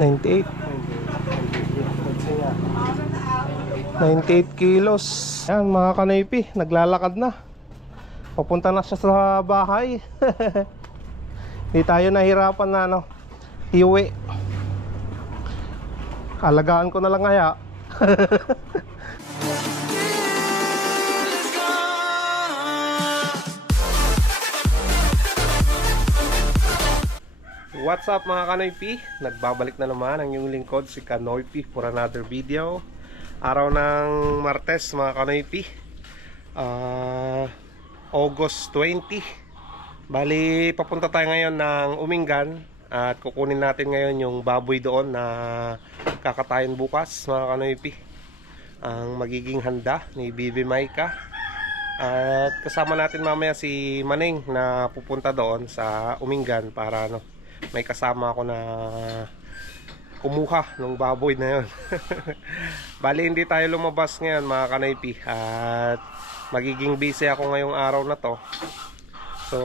98. 98 kilos. Yan mga kanaypi, naglalakad na. Papunta na siya sa bahay. Hindi tayo nahirapan na ano, iuwi. Alagaan ko na lang kaya. What's up mga Kanoypi? Nagbabalik na naman ang yung lingkod si Kanoypi for another video. Araw ng Martes mga Kanoypi Ah, August 20 Bali, papunta tayo ngayon ng Umingan At kukunin natin ngayon yung baboy doon na kakatayin bukas mga Kanoypi Ang magiging handa ni Bibi Maika. At kasama natin mamaya si Maneng na pupunta doon sa Umingan para ano may kasama ako na kumuha ng baboy na yun. Bali hindi tayo lumabas ngayon mga kanaypi. At magiging busy ako ngayong araw na to. So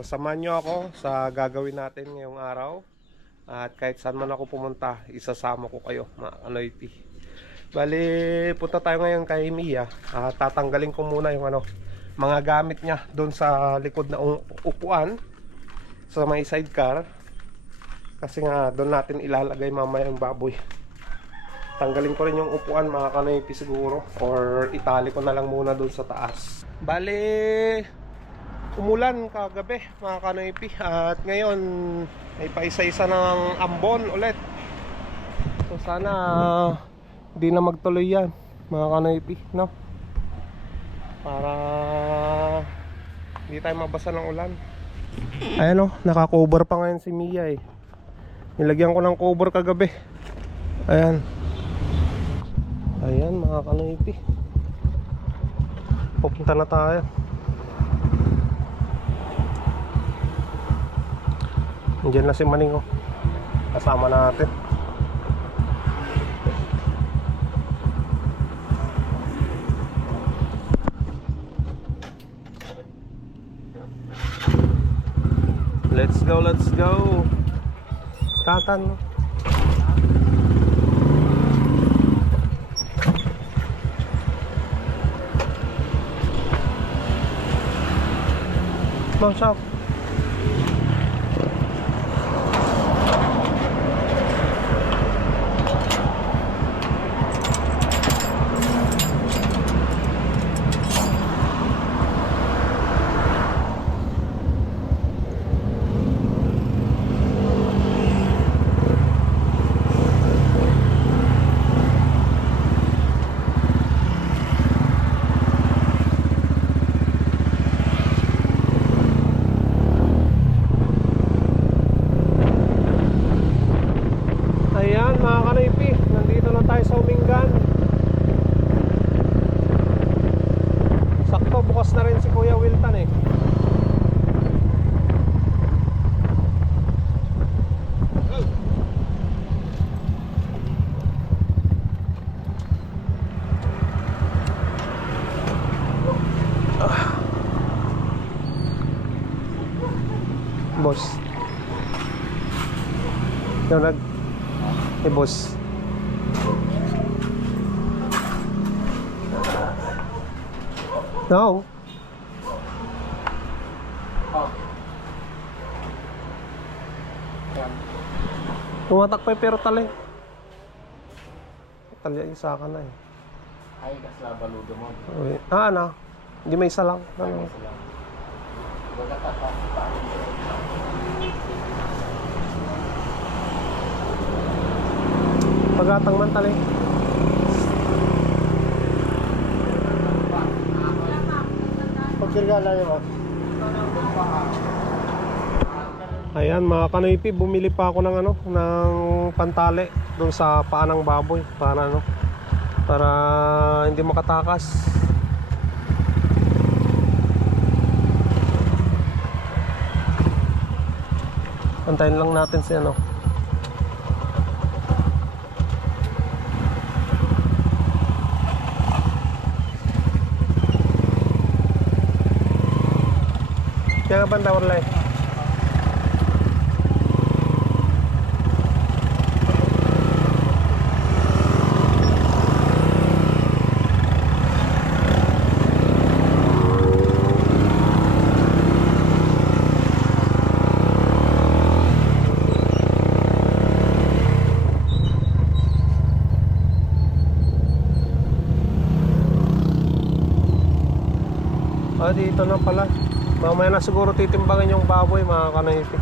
samahan nyo ako sa gagawin natin ngayong araw. At kahit saan man ako pumunta isasama ko kayo mga kanaypi. Bali punta tayo ngayon kay Mia. At tatanggalin ko muna yung ano mga gamit niya doon sa likod na upuan sa may sidecar. Kasi nga doon natin ilalagay mamaya yung baboy. Tanggalin ko rin yung upuan mga kanoypi siguro. Or itali ko na lang muna doon sa taas. Bale umulan kagabi mga kanoypi at ngayon may paisa-isa ng ambon ulit. So sana hindi na magtuloy yan mga kanoypi no? Para hindi tayo mabasa ng ulan Ayan o, naka-cover pa ngayon si Mia eh. Nilagyan ko ng cover kagabi. Ayan. Ayan mga kanoipi. Pupunta na tayo. Nandiyan na si Maning oh. Kasama natin. Go, let's go. Tatan. no? Bang shop. Ayan mga kanaypi, nandito na tayo sa Umingan. Sakto bukas na rin si Kuya Wilton eh. Boss. Yung nag Eh, boss. No. Tumatakpay pero tali. Tali yung sa akin na eh. Ay, kasla baludo mo. Uy. Ah, ano? Hindi may isa lang. Ano? Baga ka Pagatang man tali. Pagkirgala yun ba? Ayan mga kanoypi, bumili pa ako ng ano, ng pantali doon sa paa ng baboy para ano, para hindi makatakas. Antayin lang natin si ano. Kattappana ടവറിലെ Ah, dito na pala. Mamaya na siguro titimbangin yung baboy mga kanaypi.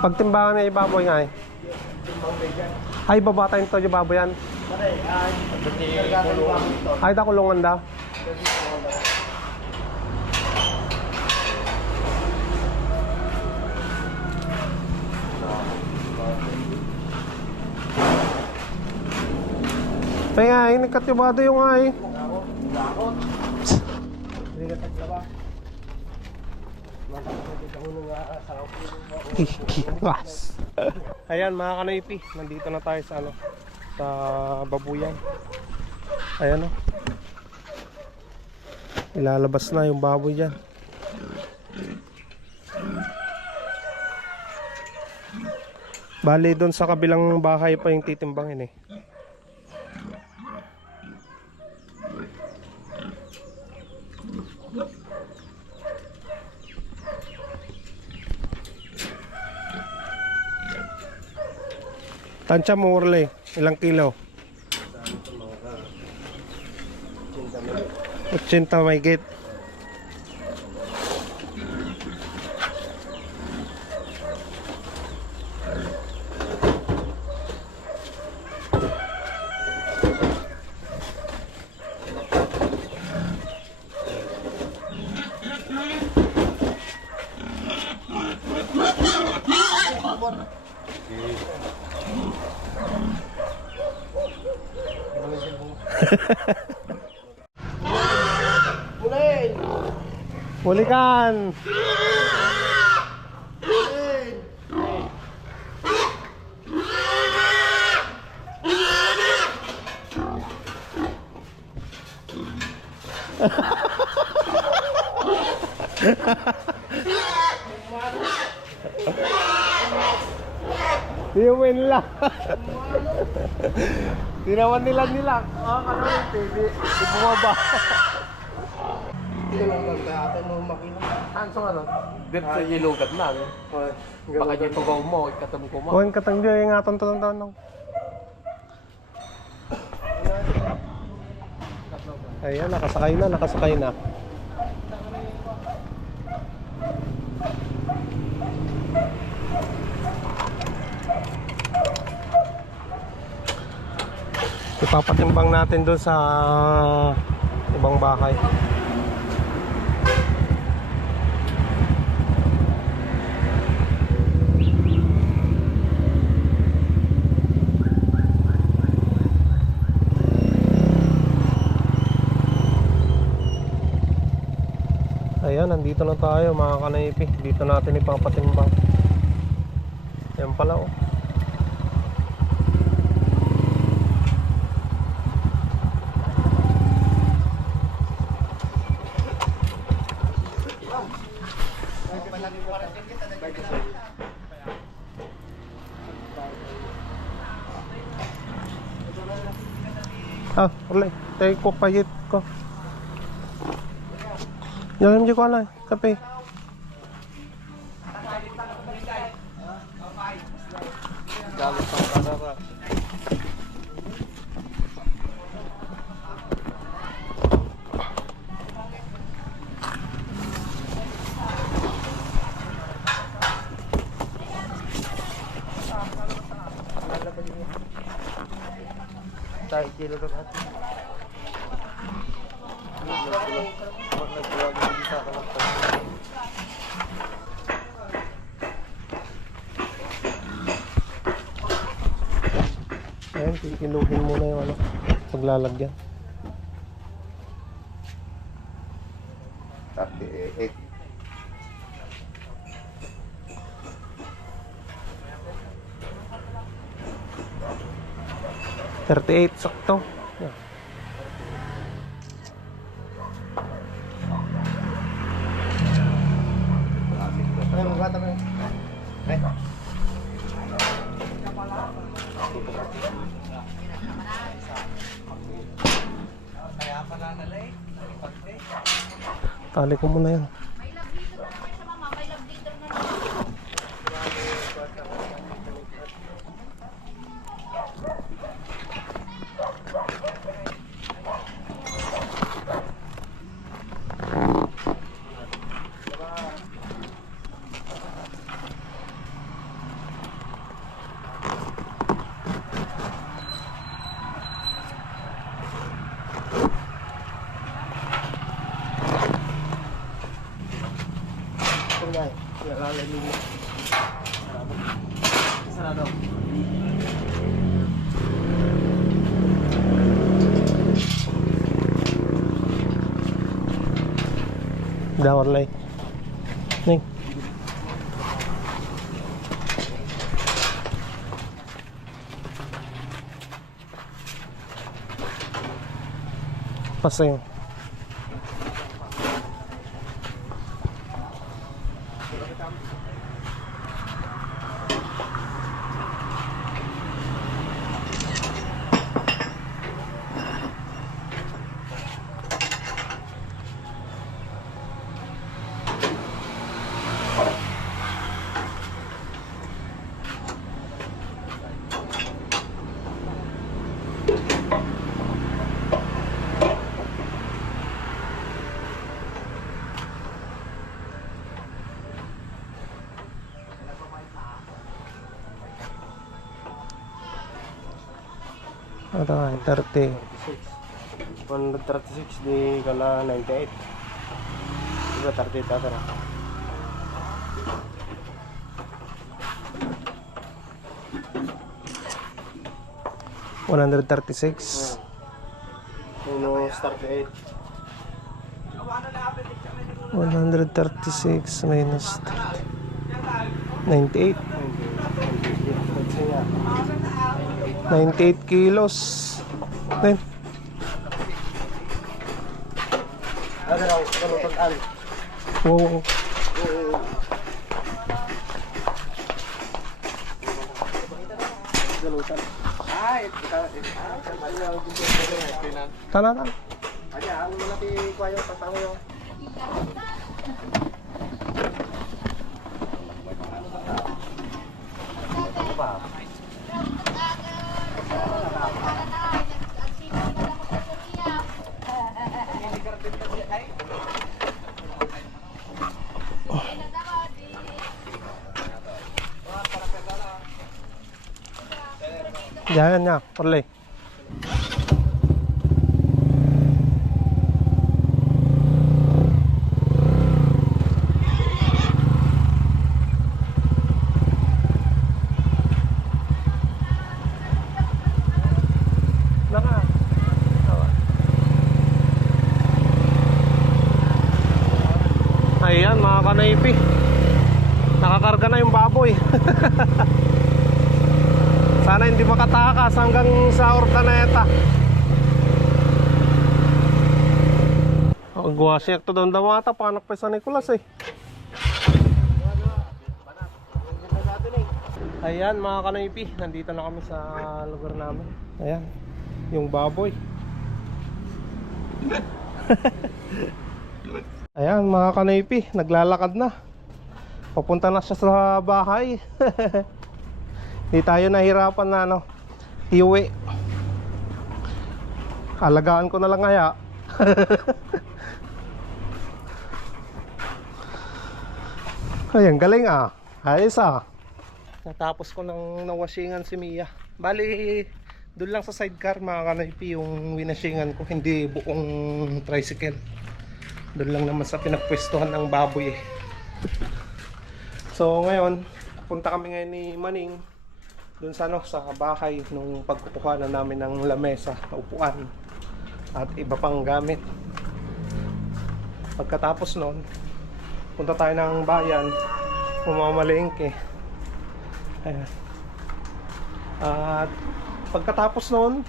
Pagtimbangan na yung baboy nga eh. Ay, baba tayo nito yung baboy yan. Ay, da kulungan daw. Kaya nga, eh, nagkatibado yung nga eh. Was. Ayan mga kanaypi, nandito na tayo sa ano, sa babuyan. Ayan o. Ilalabas na yung baboy dyan. Bali doon sa kabilang bahay pa yung titimbangin eh. Tansya mo Orle, ilang kilo? 80 may gate. Hulikan! Lang. Di naman nila nila. Ah, ano yun, di, di, bumaba. Hindi lang magkakatan mo makina. Ano sa ano? Dito sa ilugad na. eh. Baka dito gaw mo, ikatam ko mo. Kuhan katang di, ingatan to ng tanong. Ayan, nakasakay na, nakasakay na. Ipapatimbang natin doon sa ibang bahay. Ayan, nandito na tayo mga kanaypi. Dito natin ipapatimbang. Ayan pala oh. Ah, Tayo ko payit ko. Jangan je kape. Galit ang kadara. Tayo kilo na natin. Nagbuwag din sa kanang Kikiluhin muna yung ano, paglalagyan. Tapi eh, eh. Thirty-eight sakto. Tali ko muna yan. Down light. Ning. Pasay. Ano nga, 30. 136 di kala 98. Diba 30 tatara? One hundred thirty-six. Minus thirty-eight. One hundred thirty-six minus ninety-eight. 98 kilos. Then, Wow. Tara na. Aja, ang malaki kwayo pasaw yo. Ano ba? Yan niya, perle. Naka. Ayan mga kanaypi Nakakarga na yung baboy Sana hindi makatakas hanggang sa Ordaneta Ang guwasyak to doon damata Panak pa sa Nicolas eh. Ayan mga kanaypi Nandito na kami sa lugar namin. Ayan Yung baboy. Ayan mga kanaypi Naglalakad na. Papunta na siya sa bahay Hindi tayo nahirapan na ano Iuwi. Alagaan ko na lang kaya. Ayan galing ah. Ayos ah. Natapos ko nang nawashingan si Mia. Bali doon lang sa sidecar mga kanaypi yung winashingan ko Hindi buong tricycle. Doon lang naman sa pinagpwestuhan ng baboy eh. So ngayon, punta kami ngayon ni Maning doon sa ano sa bahay nung pagkukuha na namin ng lamesa, upuan at iba pang gamit. Pagkatapos noon, punta tayo ng bayan, pumamalengke. Ayan. At pagkatapos noon,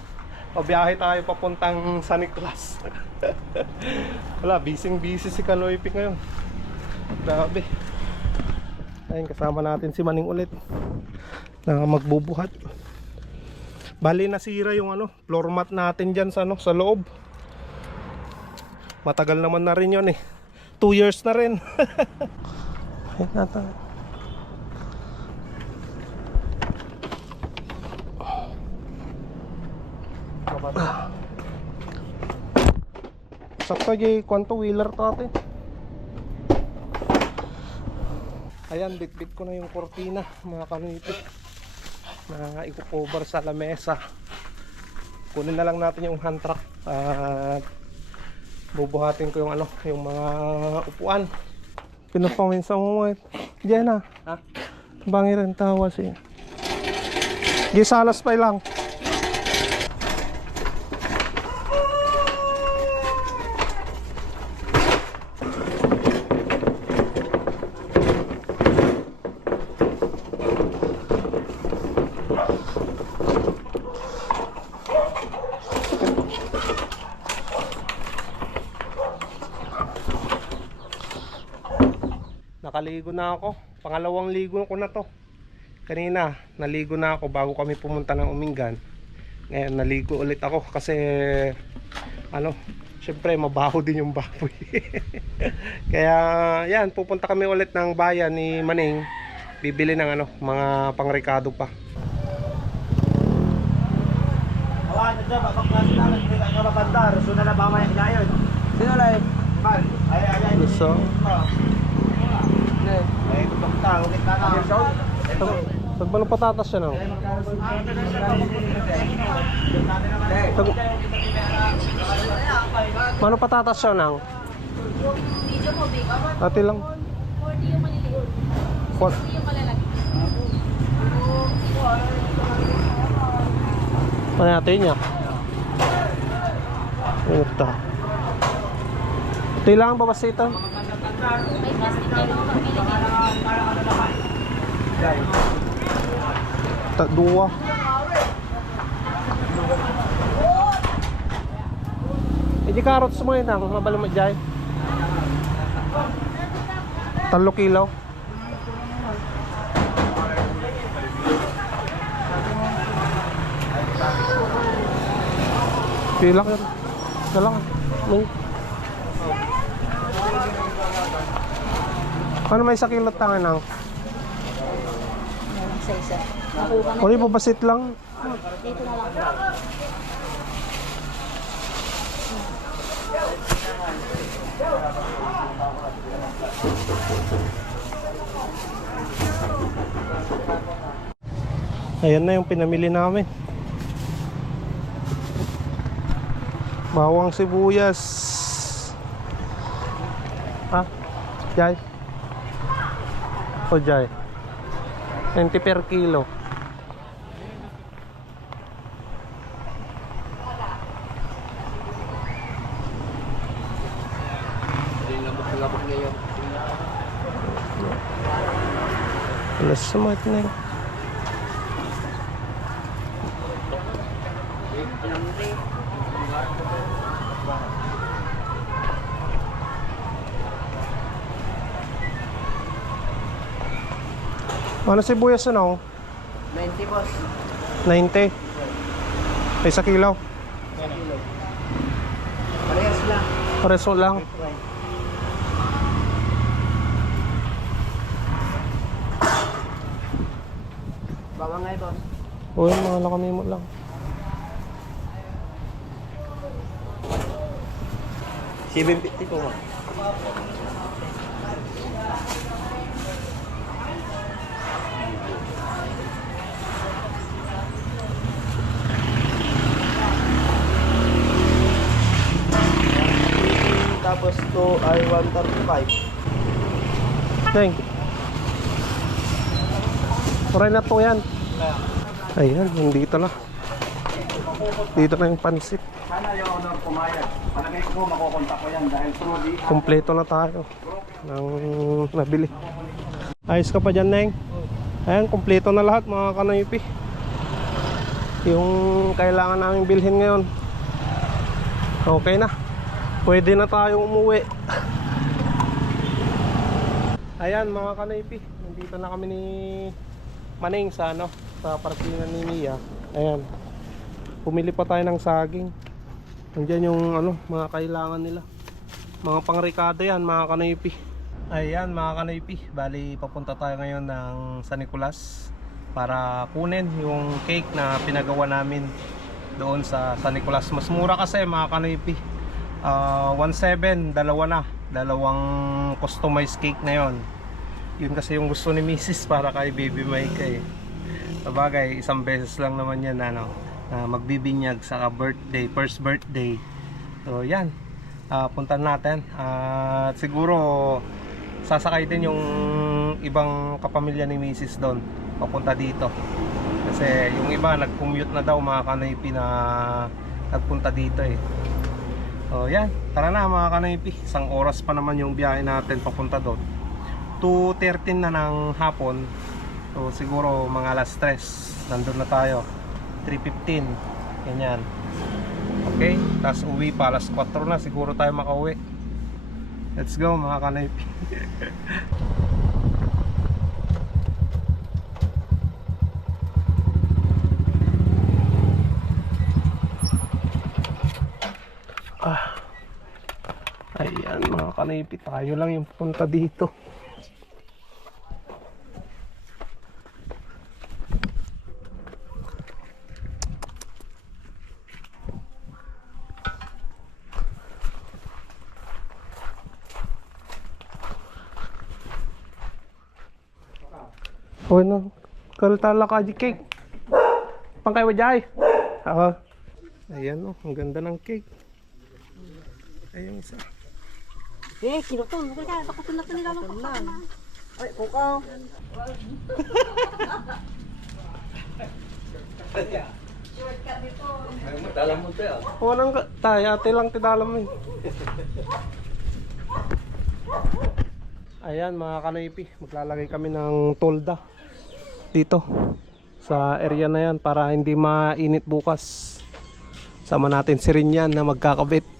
pabiyahe tayo papuntang San Nicolas. Wala, busy busy si Kaloypi ngayon. Grabe. Ayun, kasama natin si Maning ulit. Na magbubuhat. Bali nasira yung ano, floor mat natin diyan sa ano, sa loob. Matagal naman na rin 'yon eh. 2 years na rin. Ayun nata. Sakto jay kwanto wheeler to ate. Ayan, bit-bit ko na yung kortina, mga kanito. Na i-cover sa lamesa. Kunin na lang natin yung hand truck at bubuhatin ko yung ano, yung mga upuan. Pinapangin sa eh. Diyan na. Ha? Bangiran tawa siya. Gisalas pa lang. Nakaligo na ako. Pangalawang ligo ko na to. Kanina, naligo na ako bago kami pumunta ng Umingan. Ngayon, naligo ulit ako kasi ano, syempre mabaho din yung baboy. Kaya yan, pupunta kami ulit ng bayan ni Maning. Bibili ng ano, mga pangrekado pa. Awan, ito ba? Baklas na lang. Hindi ka mabandar. Suna na ba may ngayon? Sino lang? Man. Ay, ay, ay. Gusto? Ay, tutok ta. Ulit na na. Pag ba patatas siya nang? Pag... Mano patatas siya nang? Ate lang. 40 yung maliliit. What? 60 yung malalaki. Ano natin niya? Ito. Ito lang ba basitan? May plastic kayo mga pagpili dito. Ta dua. Hindi carrots mo yun ang mabalo mo dyan. Talo kilo. Pilak yun. Dalang. May. Ano may sa kilot tangan ng? Isa-isa. Nakuha na. Uli, babasit lang. Dito na lang. Ayan na yung pinamili namin. Bawang sibuyas. Ha? Jai? O Jai? 20 per kilo. Alas sumat na yun. Ano sibuyas ano? 90 boss. 90. Ay sa kilo. Parehas lang. Pareso lang. Bawa nga boss. Uy, mga lakami mo lang. Sibin piti po mo. Tapos to ay 135. Teng. Oray na to yan. Ayan, dito na. Dito na yung pansit. Sana yung honor pumayag. Palagay ko makukontak ko yan dahil through the Kompleto na tayo. Nang nabili. Ayos ka pa dyan, Neng. Ayan, kompleto na lahat mga kanaypi. Yung kailangan namin bilhin ngayon. Okay na. Pwede na tayong umuwi. Ayan mga kanaypi. Nandito na kami ni Maning sa ano, sa parkingan ni Mia. Ayan. Pumili pa tayo ng saging. Nandiyan yung ano, mga kailangan nila. Mga pangrekado yan, mga kanaypi. Ayan, mga kanaypi. Bali, papunta tayo ngayon ng San Nicolas para kunin yung cake na pinagawa namin doon sa San Nicolas. Mas mura kasi, mga kanaypi. Ah, 1.7, dalawa na. Dalawang customized cake na yon. Yun kasi yung gusto ni Mrs. para kay Baby Mike eh. Sabagay, isang beses lang naman yan ano, na magbibinyag sa birthday, first birthday. So yan, Ah, puntan natin. At siguro sasakay din yung ibang kapamilya ni Mrs. doon papunta dito. Kasi yung iba nag-commute na daw mga kanaypi na nagpunta dito eh. So yan, tara na mga kanaypi. Isang oras pa naman yung biyahe natin papunta doon. 2.13 na ng hapon. So siguro mga alas 3 nandun na tayo. 3.15. Ganyan. Okay, tapos uwi pa alas 4 na siguro tayo makauwi. Let's go mga kanaypi. ah. Kanaypi, tayo lang yung punta dito. Oh, no. Kaltala ka cake. Pangkay wajay. Oo. Ayan oh, ang ganda ng cake. Ayan isa. Eh, kinutun. Huwag ka, baka tunat na nila ng pakpak na. Ay, kukaw. Dalam mo tayo. Walang ka, tayo, ate lang tidalam mo eh. Ayan mga kanoypi, maglalagay kami ng tolda dito sa area na yan para hindi mainit bukas. Sama natin si Rinyan na magkakabit.